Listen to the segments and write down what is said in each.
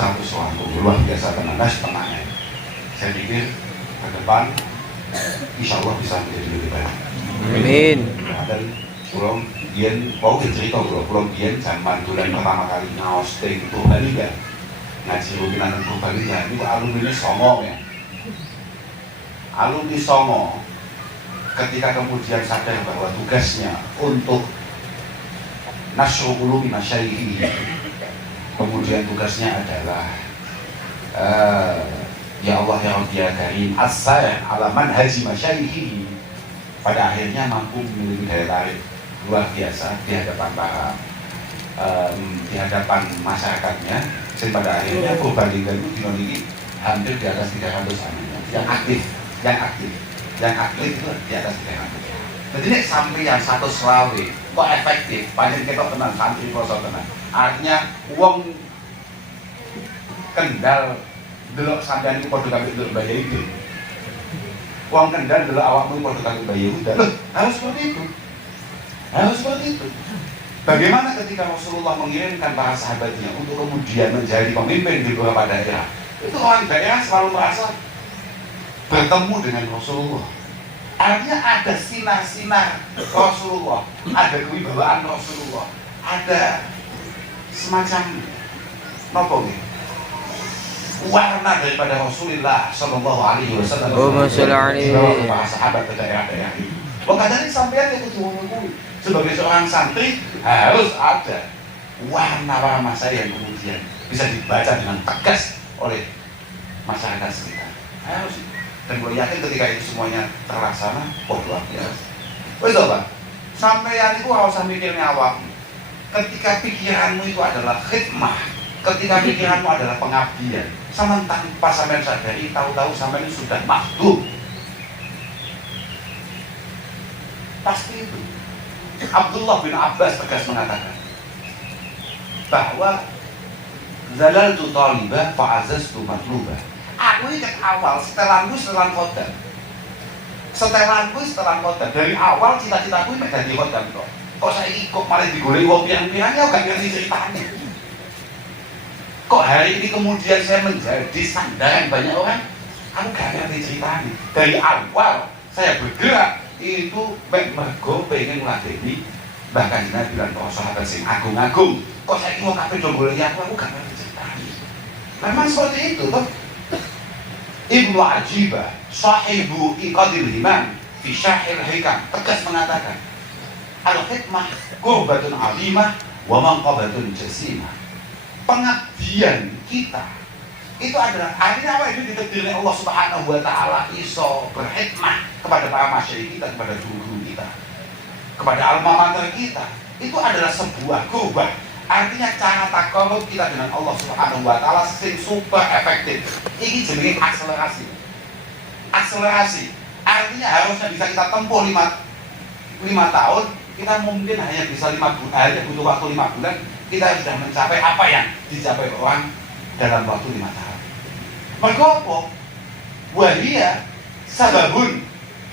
100 orang luar biasa tenaga setengahnya. Saya pikir ke depan insya Allah bisa menjadi lebih baik. Amin. Dan pulau Dian mau cerita pulau Dian zaman bulan pertama kali ngaosting Purbalingga ngaji rutinan Purbalingga ini alumni Songo ya. Alumni Songo ketika kemudian sadar bahwa tugasnya untuk Nasrul Ulumi Masyayikhi, kemudian tugasnya adalah ya Allah ya Rabbi ya Karim as-sayr ala manhaji masyayikhi, pada akhirnya mampu memiliki daya tarik luar biasa di hadapan para di hadapan masyarakatnya, sehingga pada akhirnya Purbalingga itu dimiliki hampir di atas 300 yang aktif itu di atas 300. Jadi ini sampai yang 100 selawe kok efektif, panjang kita tenang, santri prosot tenang. Artinya uang Kendal delok sampean iku padha karo delok Mbah Yai. Uang Kendal delok awakmu padha karo Mbah Yai. Loh, harus seperti itu. Harus seperti itu. Bagaimana ketika Rasulullah mengirimkan para sahabatnya untuk kemudian menjadi pemimpin di beberapa daerah? Itu orang daerah selalu merasa bertemu dengan Rasulullah. Artinya ada sinar-sinar Rasulullah, ada kewibawaan Rasulullah, ada semacam nopo nih, warna daripada Rasulullah Shallallahu Alaihi Wasallam. Para sahabat ke daerah-daerah itu. Makanya sampean itu diomongin sebagai seorang santri harus ada warna-warna saya yang kemudian bisa dibaca dengan tegas oleh masyarakat sekitar. Harus. Dan gue yakin ketika itu semuanya terlaksana, luar biasa. Wes coba, sampeyan itu harus mikirnya awak. Ketika pikiranmu itu adalah khidmah, ketika pikiranmu adalah pengabdian, sama tanpa sampeyan sadari, tahu-tahu sampeyan sudah makhdum. Pasti itu. Abdullah bin Abbas tegas mengatakan bahwa zalaltu talibah fa'azaztu matlubah. Aku ini awal setelanku setelan kodam. Setelanku setelan kodam. Dari awal cita-citaku ini menjadi kodam kok. Kok saya ikut malah digoleh wong pirang-pirangnya, aku gak ngerti ceritanya. Kok hari ini kemudian saya menjadi sandaran banyak orang, aku gak ngerti ceritanya. Dari awal saya bergerak itu mergo pengen ngeladeni bahkan Nabi bilang para sahabat sing agung-agung. Kok saya ingin kabeh do goleh aku gak ngerti ceritanya. Memang seperti itu toh. Ibnu Ajibah, sahibu Iqadil Himam fi Syarhil Hikam, tegas mengatakan al-khidmah qurbatun azimah wa manqabatun jasimah. Pengabdian kita itu adalah artinya apa? Itu ditakdirkan Allah Subhanahu wa taala iso berkhidmah kepada para masyayikh kita, kepada guru-guru kita, kepada alma mater kita. Itu adalah sebuah qurbah. Artinya cara takarub kita dengan Allah Subhanahu wa taala sing super efektif. Ini jenenge akselerasi. Akselerasi artinya harusnya bisa kita tempuh 5 tahun, kita mungkin hanya bisa 5 bulan, hanya butuh waktu 5 bulan, kita sudah mencapai apa yang dicapai orang dalam waktu 5 tahun. Mergo apa? Wahia sababun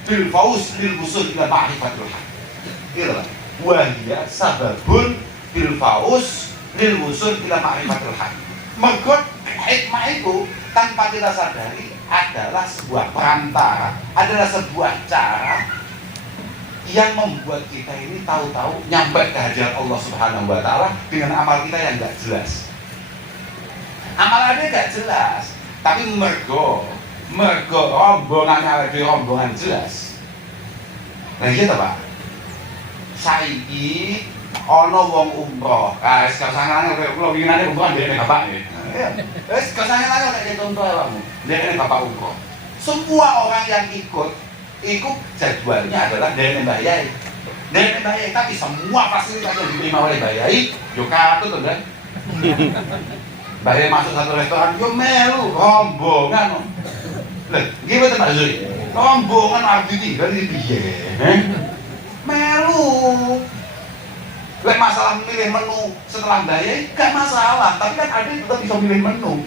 bil fauz lil wusul ila ma'rifatul haq. Gitu. Wahia sababun bil fauz lil wusul ila ma'rifatul haq. Mergo hikmah itu tanpa kita sadari adalah sebuah perantara, adalah sebuah cara yang membuat kita ini tahu-tahu nyampe ke hadirat Allah Subhanahu wa taala dengan amal kita yang enggak jelas. Amalannya enggak jelas, tapi mergo rombongan rombongan jelas. Nah gitu Pak. Saiki ana wong umroh. Wis kasangane kula winginane umroh ndek bapak ya. Wis kasangane nek contoh awakmu. Ndek bapak umroh. Semua orang yang ikut jadwalnya adalah dari Mbah Yai. Dari Mbah Yai, tapi semua fasilitas yang diterima oleh Mbah Yai yo katut to, kan? Mbah Yai masuk satu restoran yo melu rombongan. Lha, nggih mboten Pak Zuri. Rombongan arep ditinggal iki piye? Melu. Lek masalah milih menu setelah Mbah Yai gak masalah, tapi kan ada tetap bisa milih menu.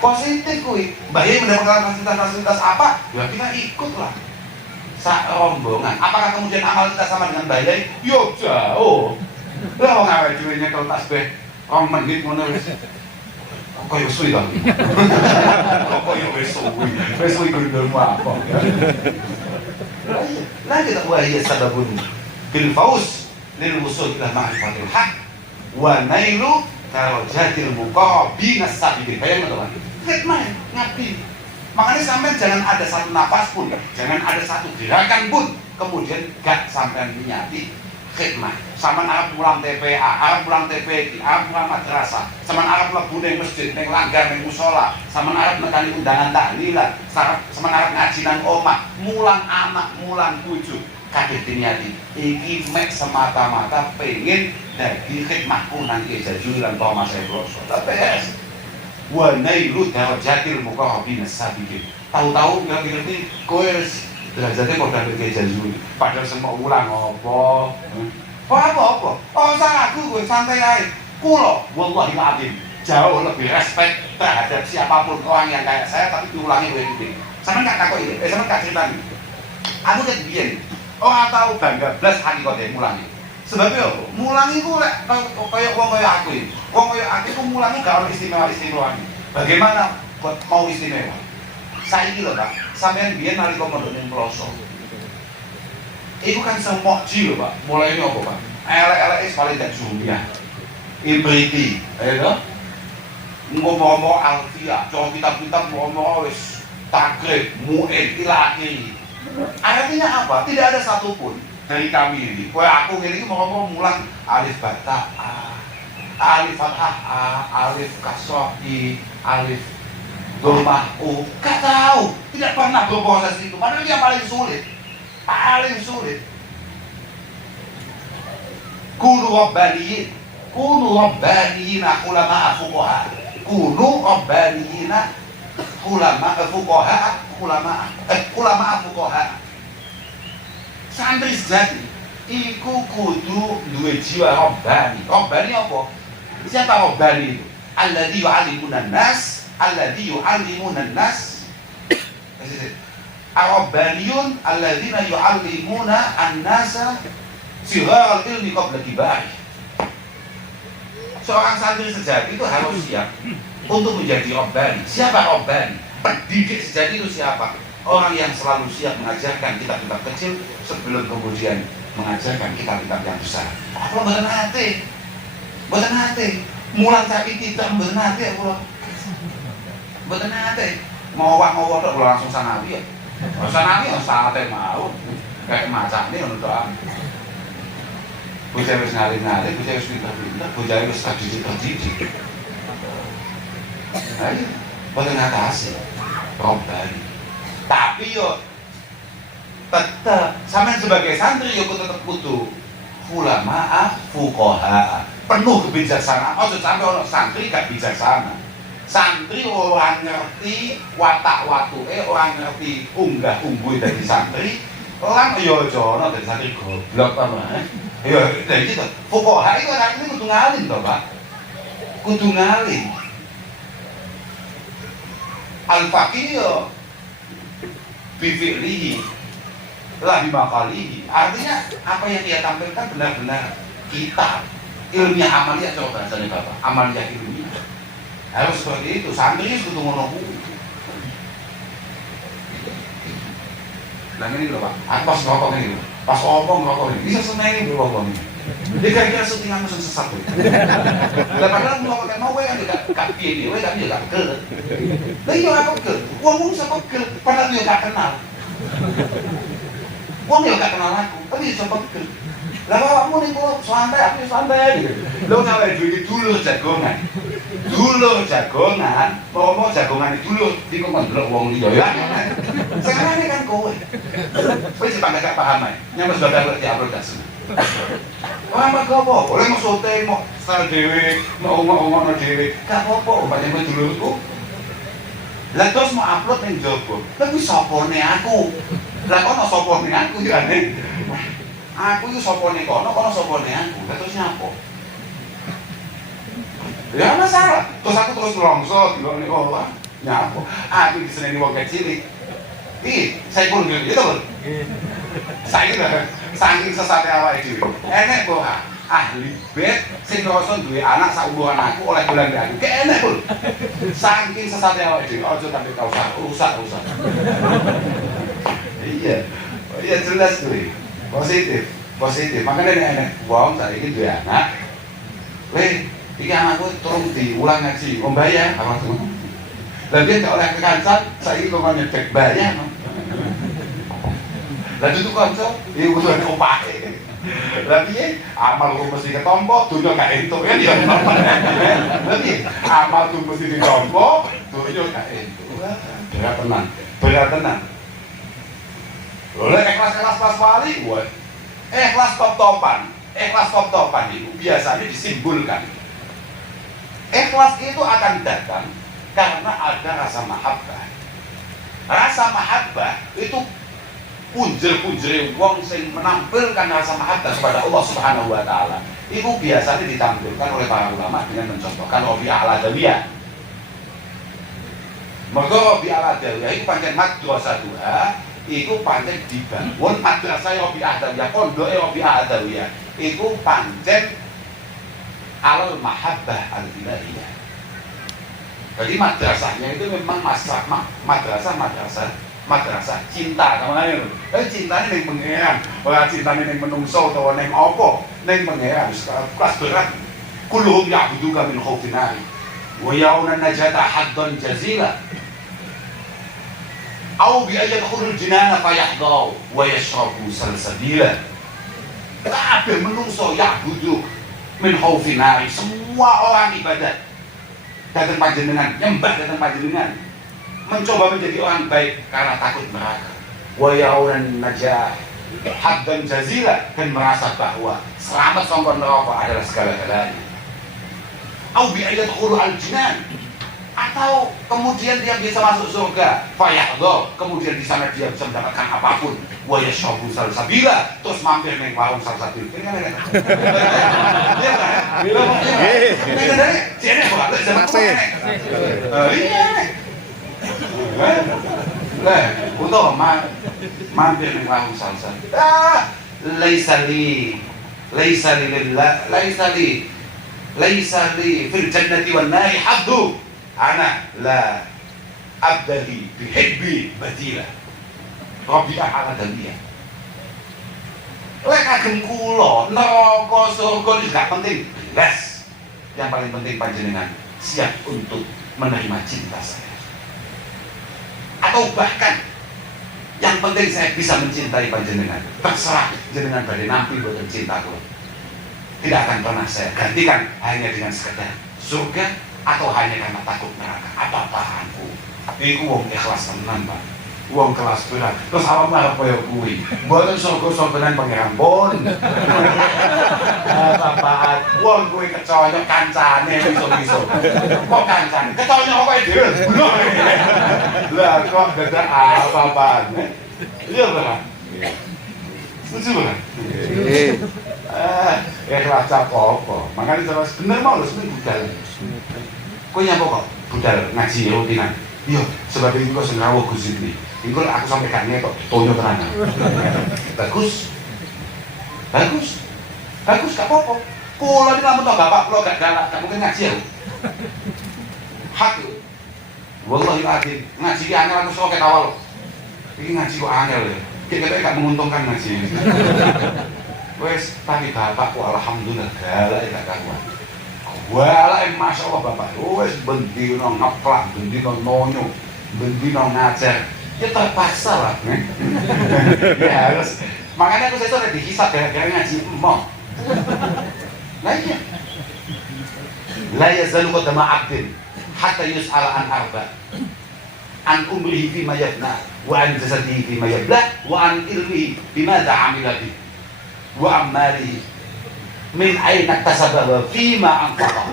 Positif kuwi. Mbah Yai mendapatkan fasilitas apa? Ya kita ikutlah. Sak rombongan. Apakah kemudian amal kita sama dengan Mbah Yai? Yo jauh. Lah wong awake dhewe nyekel tasbih 2 menit ngono wis koyo suwi to. Koyo wis suwi gundulmu apa. Lah kita wa hiya sababun bil fauz lil wusul ila ma'rifatil haq wa nailu darajatil muqarrabin as-sabiqin. Bayang teman. Hikmah ngapi. Makanya sampai jangan ada satu nafas pun, jangan ada satu gerakan pun kemudian gak sampai niati khidmah. Sama Arab pulang TPA, Arab pulang TPI, Arab pulang madrasah, sama Arab mlebu ning masjid, ning langgar, ning musala, sama Arab nekani undangan tahlilan, sama Arab ngaji nang omah, mulang anak, mulang bojo, kabeh diniati. Iki mek semata-mata pengen dadi khidmahku nang Jajul lan Thomas Ebroso. TPS. Wa nailu darajatil muqarrabin as-sabiqin. Tahu-tahu ngerti kowe derajatnya padha karo Jajul. Padahal semua ulang apa? Apa? Oh salahku gue santai aja. Kulo, wallahi azim, jauh lebih respect terhadap siapapun orang yang kayak saya tapi diulangi oleh gede. Sama nggak takut itu? Sama nggak cerita nih? Aku jadi biar. Orang tahu bangga belas hakikatnya mulangi. Sebabnya apa? Mulangi ku lek kayak wong kayak aku ini. Wong kayak aku itu mulangi gak ada istimewa. Bagaimana mau istimewa? Saiki lho Pak, sampean biyen nalika mondok ning Ploso. Iku kan semok ji lho Pak. Mulai ini apa Pak? Elek-elek paling gak Jumiah. Ibriti, ayo ngomong-ngomong Alfia, coba kitab-kitab ngomong wis takrib, mu'in, ila akhiri. Artinya apa? Tidak ada satupun dari kami ini. Aku ini ngomong mulang alif bata A, alif fathah A, alif kasroh I, alif domah U. Gak tahu, tidak pernah berproses itu. Padahal yang paling sulit. Kunu rabbaniyina ulama fuqaha. Ulama fuqaha. Santri sejati iku kudu duwe jiwa rabbani. Rabbani apa? Siapa rabbani itu? Alladzi yu'allimunan nas. Ar-rabbaniyun alladzina yu'allimuna an-nasa sigharal ilmi qabla kibari. Seorang santri sejati itu harus siap untuk menjadi rabbani. Siapa rabbani? Pendidik sejati itu siapa? Orang yang selalu siap mengajarkan kitab-kitab kecil sebelum kemudian mengajarkan kitab-kitab yang besar. Apa mboten nate? Mulang tapi tidak mboten nate kula. Mboten nate. Mau tok langsung sanawi ya. Sanawi sanate mau. Kayak macane ngono tok. Bocah wis ngalih-ngalih, bocah wis pinter-pinter, bocah wis terdidik. Ayo, boten ngatasi robbani. Tapi yo tetep sampean sebagai santri yo tetep kudu ulama fuqaha. Penuh kebijaksanaan. Ojo sampe ono santri gak bijaksana. Santri orang ngerti watak-watuke, orang ngerti unggah-ungguhe dari santri. Lan yo aja ono dari santri goblok ta, ya, dari gitu. Fuqaha itu artinya kudu ngalim toh, Pak. Kudu ngalim. Al-faqih yo bifi'lihi la bimakalihi. Artinya apa yang dia tampilkan benar-benar kitab. Ilmiah amaliyah coba bahasanya Bapak. Amaliyah ilmiah. Harus seperti itu. Santri kudu ngono kuwi. Lah ngene lho, Pak. Aku pas ngomong ini lho. Pas omong rokok ini, bisa seneng ini rokok ini. Dia kira-kira syutingan musuh sesat tuh. Lah padahal mau pakai mau kan gak piye dia, kan dia gak pegel. Lah iya apa pegel? Wong bisa pegel, padahal dia gak kenal. Wong dia gak kenal aku, tapi dia coba pegel. Lah awakmu ning kok santai, aku santai gitu. Lho nyawai duit dulu jagongan. Mau jagongan dulu di kok ndelok wong liya ya. Sekarang kan kowe. Wis sampe gak paham ae. Nyampe sudah ngerti upload gas. Wah, mak apa? Boleh mau syuting, mau style dhewe, mau ngomong dhewe. Gak apa-apa, banyak dulurku. Lah terus mau upload ning jowo. Lah kuwi sapone aku. Lah kono sapone aku ya nek. Aku iki sapone kono sapone aku. Lah terus nyapa? Ya masalah. Terus aku terus longso dilok nek ora. Nyapa? Aku diseneni wong kecil. Iki, saya pun gitu, Bro. Saya saking sesatnya awake dhewe. Enek kok ahli bed sing ngrasa duwe anak saumuran aku oleh dolan mbek aku. Kene pun. Saking sesate awake dhewe aja sampe kau rusak. Iya. Iya jelas kuwi. Positif. Makanya nek wong saiki duwe anak. Iki anakku turun diulang ngaji, om bayar apa tuh? Lah dia gak oleh kekancan, saiki kok nyedek bayar. Lah itu kanca, iki kudu opahe. Lah piye? Amal ku mesti ketompo, dunya gak entuk kan ya. Lah piye? Amal ku mesti ditompo, dunya gak entuk. Berat tenan. Oleh ikhlas pas wali, ikhlas top-topan itu biasanya disimbolkan. Ikhlas itu akan datang karena ada rasa mahabbah. Rasa mahabbah itu punjer-punjere wong sing menampilkan rasa mahabbah kepada Allah Subhanahu wa taala. Itu biasanya ditampilkan oleh para ulama dengan mencontohkan Rabi'ah al-Adawiyah. Mergo Rabi'ah al-Adawiyah itu pancen madrasah duha, itu pancen dibangun madrasah Rabi'ah al-Adawiyah, pondoke Rabi'ah al-Adawiyah. Itu pancen alal mahabbah al-ilahiyah. Jadi madrasahnya itu memang madrasah cinta namanya. Cintanya ning pangeran, ora cintane ning menungso utawa ning apa, ning pangeran. Kelas berat. Kulluhum ya'buduka min khaufin nari wa ya'una najata haddan jazila. Au bi ayadkhulul jinana fayahdau wa yashrabu salsabila. Kabeh menungso ya'budu min khaufin nari, semua orang ibadat datang panjenengan, nyembah datang panjenengan, mencoba menjadi orang baik karena takut neraka. Wa ya'unan najah haddan jazila, dan merasa bahwa selamat sangka neraka adalah segala-galanya. Au bi ayadkhulu al-jinan, atau kemudian dia bisa masuk surga, fayahdha, kemudian di sana dia bisa mendapatkan apapun. Wa yashrabu salsabila, terus mampir ning warung salsabil. Ini kan enak. Iya kan? Ini kan dari jene kok lek zaman kene. Iya. Lah, untuk mampir ning warung salsabil. Laisa li fil jannati wan nari haddu. Ana la abdali bihibbi badila. Rabi'ah al-Adawiyah. Lek kagem kula neraka surga itu gak penting, belas. Yang paling penting panjenengan siap untuk menerima cinta saya. Atau bahkan yang penting saya bisa mencintai panjenengan. Terserah jenengan badhe nampi boten cinta kula. Tidak akan pernah saya gantikan hanya dengan sekedar surga atau hanya karena takut neraka. Apa-apaanku. Iku wong ikhlas tenan, Pak. Wong kelas berat. Terus awakmu arep kaya kuwi. Mboten surga-surganan pangeran pun. Apa-apaan. Wong kuwi keconyok kancane iso-iso. Kok kancane? Keconyok kok dhewe. Lah kok dadak apa-apaan. Iya, Pak. Setuju, Pak? Ikhlas apa? Makanya terus bener mau lho seneng budal. Kok nyapa kok budal ngaji rutinan. Iya, sebab itu kok sing rawuh Gus iki. Iku aku sampe gak ngetok ditonyo tenan. Bagus, gak apa-apa. Kula iki lamun to bapak kula gak galak, gak mungkin ngaji aku. Hak. Wallahi azim, ngaji iki angel aku sok awal. Iki ngaji kok angel ya. Kita gak menguntungkan ngaji. Wes, tapi bapak kok alhamdulillah galak gak karuan. Galak Masya Allah bapak. Wes bendino ngeplak, bendino nonyo, bendino ngajar. Ya terpaksa lah, ya harus. Makanya aku saya udah dihisap gara-gara ngaji emoh. Nah iya. La yazalu qadama 'abdin hatta yus'ala an arba. An umrihi fima yafna, wa an jasadihi fima yabla, wa an ilmihi bimadza 'amila bihi, wa ammalihi min aina iktasaba wa fima anfaqa.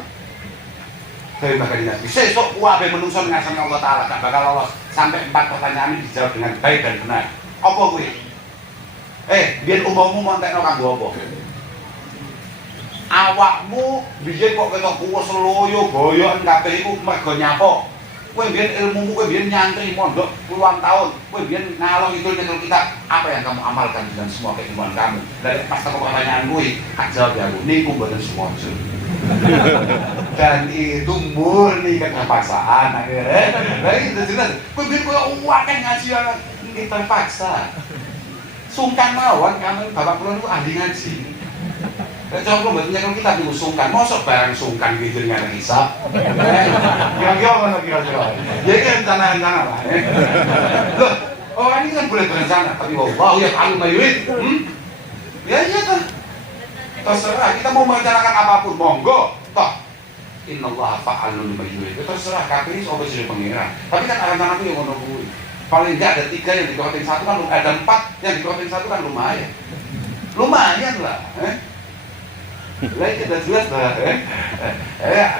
Dari bakal Nabi. Sesuk wae menungso ngasane Allah Taala gak bakal lolos sampai 4 pertanyaan ini dijawab dengan baik dan benar. Apa kuwi? Biyen umummu montekno kanggo apa? Awakmu biyen kok ketok kuwes loyo boyon kabeh iku mergo nyapa? Kowe biyen ilmumu, kowe biyen nyantri mondok puluhan tahun, kowe biyen ngalor itu kita, apa yang kamu amalkan dengan semua keilmuan kamu? Dari pas teko pertanyaan kuwi, jawab ya aku, niku mboten semojo. Dan itu murni keterpaksaan akhirnya. Nah itu jelas, kowe biyen koyo akeh ngaji ini terpaksa. Sungkan mawon kamu bapak kula niku ahli ngaji. Nek coba mboten nyekel kita niku sungkan, mosok barang sungkan gitu dengan hisab. Kira-kira ngono kira-kira. Ya iki rencana-rencana lah. Loh, orang ini kan boleh berencana, tapi wallahu yaf'alu ma yurid. Ya iya kan. Terserah kita mau merencanakan apapun, monggo. Toh innallaha fa'alun lima yurid. Terserah kabeh iso wis pengira. Tapi kan rencanaku yang ngono kuwi. Paling enggak ada 3 yang dikotin 1 kan, ada 4 yang dikotin 1 kan lumayan. Lumayan lah, lah iki udah jelas lah.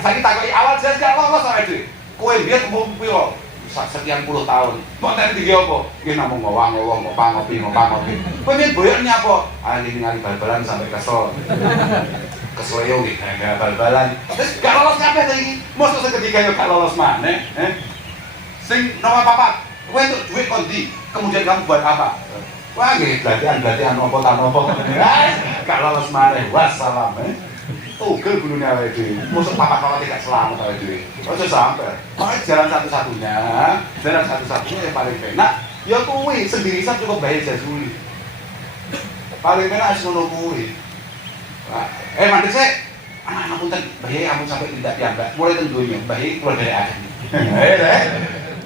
Saiki takoki awal jelas gak lolos awake dhewe. Kowe biyen umur piro? Sekian puluh tahun. Mau tadi iki apa? Iki namung ngowang-ngowong, ngopi. Kowe biyen boyok nyapa? Ali ningali bal-balan sampai kesel. Kesel yo iki gara bal-balan. Terus gak lolos kabeh ta iki. Mosok seketika yo gak lolos maneh, Sing nomor papat, kowe entuk duit kondi, kemudian kamu buat apa? Wah, nggih latihan apa ta napa. Gak lolos maneh. Wassalam. Tugel gulune awake dhewe. Mosok papat-papat tidak selamat awake dhewe. Ojo sampai. Makanya jalan satu-satunya yang paling enak ya kuwi sendirian cukup bayar jazuli. Paling enak ngono kuwi. Mandek sik. Anak-anak punten, bayi ampun sampai tidak piyambak. Mulai teng donya, bayi kula dherekaken.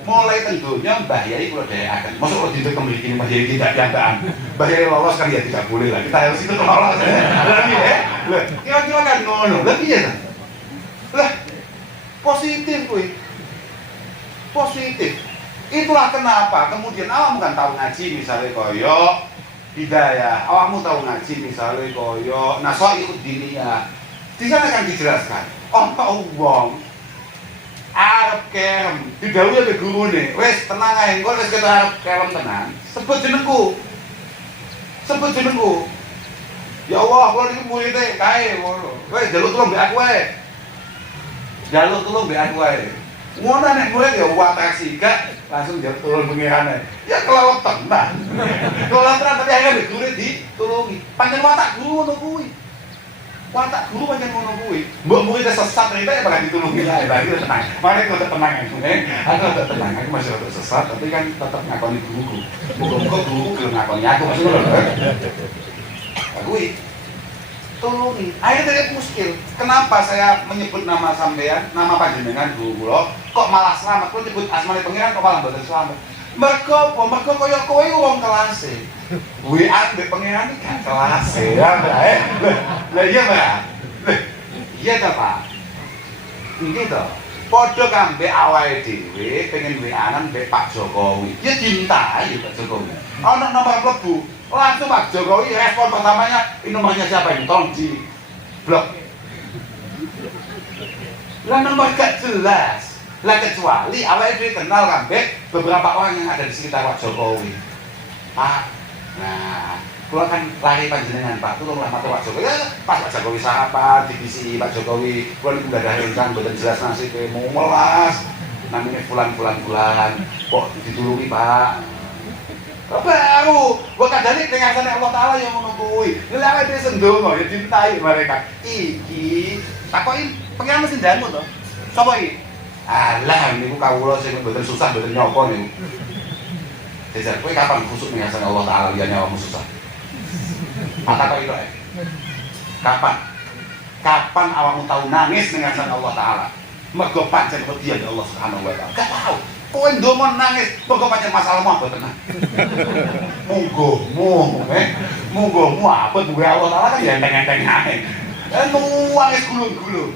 Mulai tentunya Mbah Yai kula dherekaken. Mosok kok dinten kemriki Mbah Yai tidak piyambakan. Mbah Yai lolos kan ya tidak boleh lah. Kita harus itu lolos. Lah, kira-kira kan ngono. Lah piye ta? Lah, positif kuwi. Positif. Itulah kenapa kemudian awakmu kan tahu ngaji misalnya koyo Hidayah, awakmu tahu ngaji misalnya koyo Nashaikhud Diniyah. Di sana kan dijelaskan. Wong arep kerem, didhawuhi ambek gurune, wis tenang ae, engko wis ketok arep kerem tenan. Sebut jenengku. Ya Allah, kula niki murid-e kae ngono. Wis njaluk tulung mbek aku ae. Ngono nek murid ya watasi gak langsung njaluk tulung pengirane. Ya kelelep tenan. Kelelep tenan tapi akhirnya mbek guru ditulungi. Pancen watak guru ngono kuwi. Watak guru pancen ngono kuwi. Mbok murid sesat rita ya bakal ditulungi ae, bagi tenang. Mane kok tenang aku, aku tetep tenang, aku masih tetep sesat, tapi kan tetep ngakoni guruku. Muga-muga guruku gelem ngakoni aku maksud lho. Aku tulungi. Akhirnya dari muskil. Kenapa saya menyebut nama sampean, nama panjenengan guru kula, kok malah selamat? Kula nyebut asmane pangeran kok malah mboten selamat. Mergo apa? Mergo kaya kowe wong kelase. WA mbek pangeran iki gak kelase ya, Mbak. Lah iya, Mbak. Iya ta, Pak. Iki to. Padha kambe awake dhewe pengen WA-an mbek Pak Jokowi. Ya dimintai Pak Jokowi. Ana nomor mlebu. Langsung Pak Jokowi respon pertamanya, ini nomornya siapa ini? Tolong di blok. Lah nomor gak jelas. Lah kecuali awake dhewe kenal kabeh beberapa orang yang ada di sekitar Pak Jokowi. Pak, nah, kula kan lari panjenengan Pak, tolonglah mate Pak Jokowi. Ya, pas Pak Jokowi sarapan, divisi Pak Jokowi, kula niku udah rencang mboten jelas nasibe mau melas. Namanya fulan. Kok ditulungi Pak? Baru, gua kadang dengan sana Allah Ta'ala yang ngono kuwi. Lha awake dhewe sendonga ya dimintai mereka. Iki takoki pengen mesti dangu to. Sapa iki? Alah niku kawula sing mboten susah mboten nyapa niku. Jajar kowe kapan khusuk dengan sana Allah Ta'ala liyane awakmu susah? Takoki to. Kapan awakmu tahu nangis dengan sana Allah Ta'ala? Mergo pancen wedi Allah Subhanahu wa Ta'ala. Gak tahu. Kowe ndonga nangis, mergo pancen masalahmu apa tenan. Monggo abot duwe Allah Taala kan ya enteng-enteng ae. Nuwangis gulung-gulung.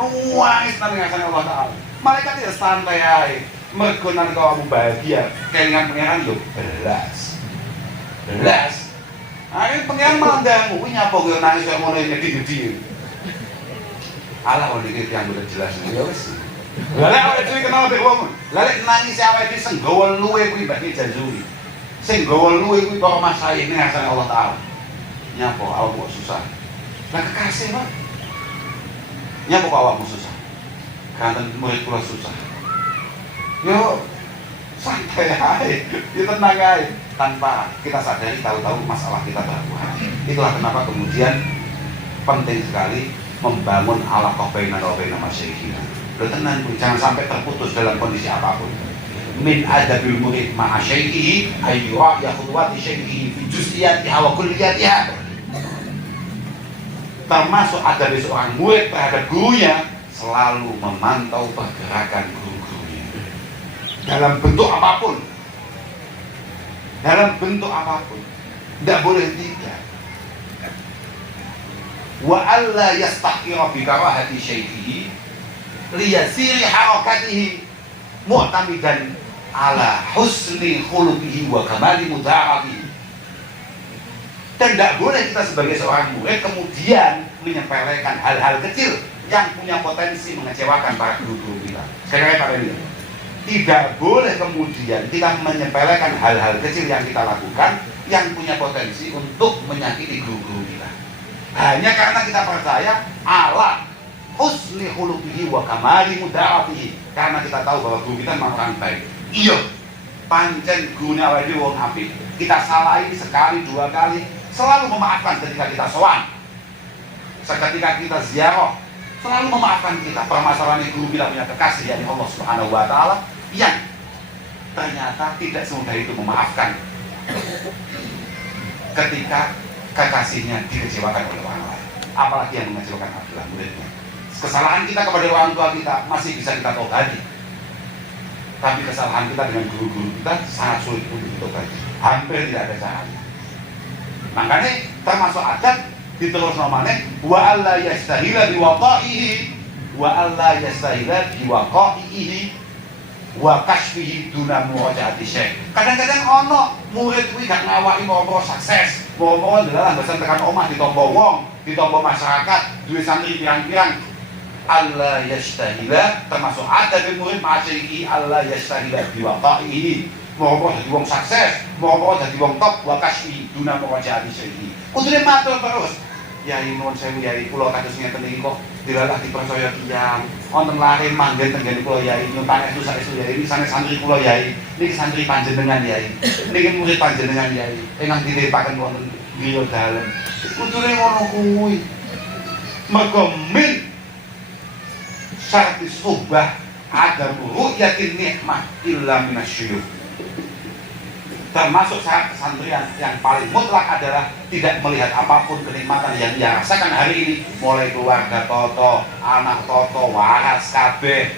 Nuwangis nang ngasane Allah Taala. Malaikat ya santai ae. Mergo nalika kamu bahagia, kelingan pangeran yo belas. Akhirnya pangeran malah ndangu, kuwi nyapa kowe nangis kaya ngono ngedi-ngedi. Alah kok iki yang udah jelas ya wis. Lah lek awake dhewe kenal mbek wong. Lah lek nangis awake dhewe sing gawa luwe kuwi mbak jazuli. Sing gawa luwe kuwi para masaih ning ngasane Allah Taala. Nyapa awakmu susah. Lah kekasih Pak. Nyapa awakmu susah. Kanten murid kula susah. Yo santai aja, ya tenang aja, tanpa kita sadari tahu-tahu masalah kita berkurang. Itulah kenapa kemudian penting sekali membangun alaqah bainana wa baina masyayikhina. Lo tenang, jangan sampai terputus dalam kondisi apapun. Min adabil murid ma'a syaikhihi ayyura ya khutwati syaikhihi fi juz'iyatiha wa kulliyatiha. Termasuk ada seorang murid terhadap gurunya selalu memantau pergerakan guru-gurunya dalam bentuk apapun, tidak boleh tidak. Wa alla yastaqira bi karahati syaikhihi liyasiri harakatihi mu'tamidan ala husni khuluqihi wa kamali mudaratihi. Dan tidak boleh kita sebagai seorang murid kemudian menyepelekan hal-hal kecil yang punya potensi mengecewakan para guru-guru kita. Sekali-kali Pak Emil, tidak boleh kemudian kita menyepelekan hal-hal kecil yang kita lakukan yang punya potensi untuk menyakiti guru-guru kita. Hanya karena kita percaya ala husni khuluqihi wa kamali mudaratihi, karena kita tahu bahwa guru kita memang orang baik. Iya, pancen gurunya awake dhewe wong apik. Kita salahi sekali, dua kali, selalu memaafkan ketika kita sowan, seketika kita ziarah, selalu memaafkan kita. Permasalahan guru kita punya kekasih, yakni Allah Subhanahu wa Ta'ala, yang ternyata tidak semudah itu memaafkan ketika kekasihnya dikecewakan oleh orang lain. Apalagi yang mengecewakan adalah muridnya. Kesalahan kita kepada orang tua kita masih bisa kita tobati, tapi kesalahan kita dengan guru-guru kita sangat sulit untuk ditobati, hampir tidak ada caranya. Makanya termasuk adab diterus namanya wa alla yastahila biwaqaihi wa alla yastahila biwaqaihi wa kasfihi duna muwajaati syekh. Kadang-kadang ono murid kuwi gak ngawaki mau sukses, mau ndalah mboten tekan omah ditampa wong, ditampa masyarakat, duwe santri pirang-pirang. Allah yastahila, termasuk adab murid ma'asyiki Allah yastahila biwaqaihi. Mau jadi wong sukses, mau jadi wong top, wa kasfi duna muwajaati syekh. Kudune matur terus. Yai nuwun sewu yai, kula kados ngeten iki kok dilalah dipercaya tiyang. Wonten lare manggen tenggene kula yai, nyumpang estu saestu yai, iki sanes santri kula yai, niki santri panjenengan yai. Niki murid panjenengan yai. Ingkang dititipaken wonten griya dalem. Kudune ngono kuwi. Mergo min syarti subah ada ru'yatin nikmah illa minasyuyukh. Termasuk syarat kesantrian yang paling mutlak adalah tidak melihat apapun kenikmatan yang ia rasakan hari ini, mulai keluarga toto, anak toto, waras kabeh,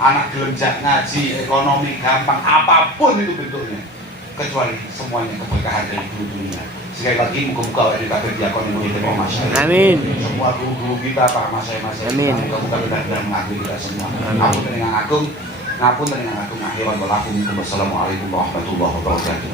anak gelenjak ngaji, ekonomi gampang, apapun itu bentuknya, kecuali semuanya keberkahan dari guru dunia. Sekali lagi muka-muka dari kabeh diakoni murid dari masyarakat. Amin. Semua guru-guru kita, para masyarakat, muka-muka benar-benar mengakui kita semua. Aku dengan agung. Ngapun dengan aku ngakhiran walakum. Wassalamualaikum warahmatullahi wabarakatuh.